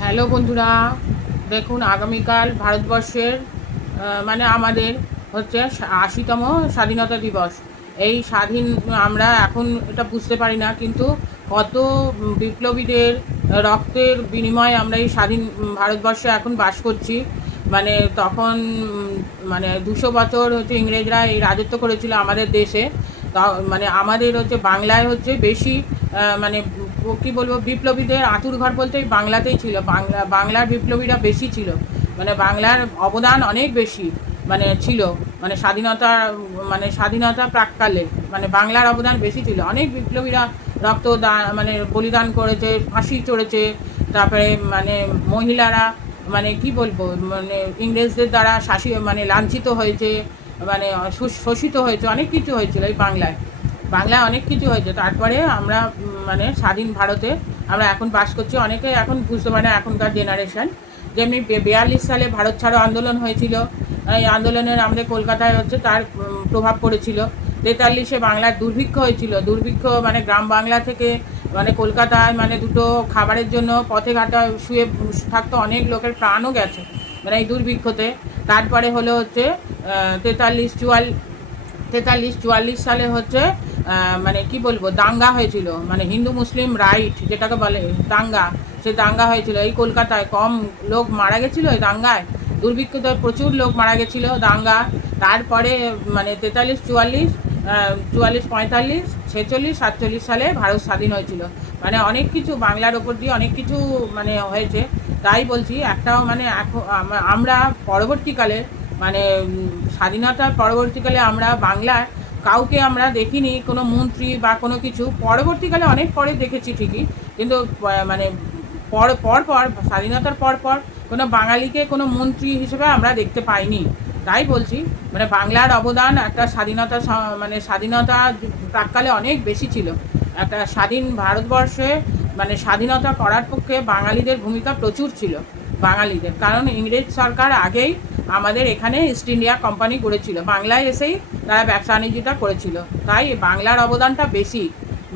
Hello বন্ধুরা, দেখুন আগামীকাল ভারতবর্ষের মানে আমাদের হচ্ছে ৮০তম স্বাধীনতা দিবস। এই স্বাধীন আমরা এখন এটা বুঝতে পারি না, কিন্তু কত বিপ্লবীদের রক্তের বিনিময়ে আমরা এই স্বাধীন ভারতবর্ষে এখন বাস করছি। মানে তখন মানে ২০০ বছর হচ্ছে ইংরেজরা এই রাজত্ব করেছিল আমাদের দেশে। তা মানে আমাদের হচ্ছে বাংলায় হচ্ছে বেশি মানে কী বলবো, বিপ্লবীদের আঁতুড়ঘর বলতে এই বাংলাতেই ছিল। বাংলার বিপ্লবীরা বেশি ছিল, মানে বাংলার অবদান অনেক বেশি মানে ছিল। মানে স্বাধীনতা প্রাক্কালে মানে বাংলার অবদান বেশি ছিল। অনেক বিপ্লবীরা রক্তদান মানে বলিদান করেছে, ফাঁসি চড়েছে। তারপরে মানে মহিলারা মানে কি বলবো, মানে ইংরেজদের দ্বারা মানে লাঞ্ছিত হয়েছে, মানে শোষিত হয়েছে, অনেক কিছু হয়েছিল এই বাংলায় অনেক কিছু হয়েছে। তারপরে আমরা মানে স্বাধীন ভারতে আমরা এখন বাস করছি। অনেকে এখন বুঝতে পারে না, এখনকার জেনারেশন। যেমনি 42 সালে ভারত ছাড়ো আন্দোলন হয়েছিল, এই আন্দোলনের আমাদের কলকাতায় হচ্ছে তার প্রভাব পড়েছিল। 43-এ বাংলার দুর্ভিক্ষ হয়েছিল। দুর্ভিক্ষ মানে গ্রাম বাংলা থেকে মানে কলকাতায় মানে দুটো খাবারের জন্য পথে ঘাটে শুয়ে থাকতো, অনেক লোকের প্রাণও গেছে মানে এই দুর্ভিক্ষতে। তারপরে হলো হচ্ছে 43-44 সালে হচ্ছে মানে কি বলবো, দাঙ্গা হয়েছিল, মানে হিন্দু মুসলিম রাইট যেটাকে বলে দাঙ্গা। সে দাঙ্গা হয়েছিল এই কলকাতায়, কম লোক মারা গেছিলো এই দাঙ্গায়। দুর্ভিক্ষতে প্রচুর লোক মারা গেছিলো দাঙ্গা। তারপরে মানে 43-44, 44-45, 46-47 সালে ভারত স্বাধীন হয়েছিল। মানে অনেক কিছু বাংলার ওপর দিয়ে অনেক কিছু মানে হয়েছে। তাই বলছি একটাও মানে এখন আমরা পরবর্তীকালে মানে স্বাধীনতার পরবর্তীকালে আমরা বাংলার কাউকে আমরা দেখিনি, কোনো মন্ত্রী বা কোনো কিছু। পরবর্তীকালে অনেক পরে দেখেছি ঠিকই, কিন্তু মানে পর পর পর স্বাধীনতার পর পর কোনো বাঙালিকে কোনো মন্ত্রী হিসেবে আমরা দেখতে পাইনি। তাই বলছি মানে বাংলার অবদান একটা মানে স্বাধীনতা প্রাক্কালে অনেক বেশি ছিল। একটা স্বাধীন ভারতবর্ষে মানে স্বাধীনতা করার পক্ষে বাঙালিদের ভূমিকা প্রচুর ছিল। বাঙালিদের, কারণ ইংরেজ সরকার আগেই আমাদের এখানে ইস্ট ইন্ডিয়া কোম্পানি গড়েছিল, বাংলায় এসেই তারা ব্যবসা বাণিজ্যটা করেছিল। তাই বাংলার অবদানটা বেশি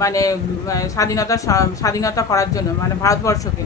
মানে স্বাধীনতা করার জন্য মানে ভারতবর্ষকে।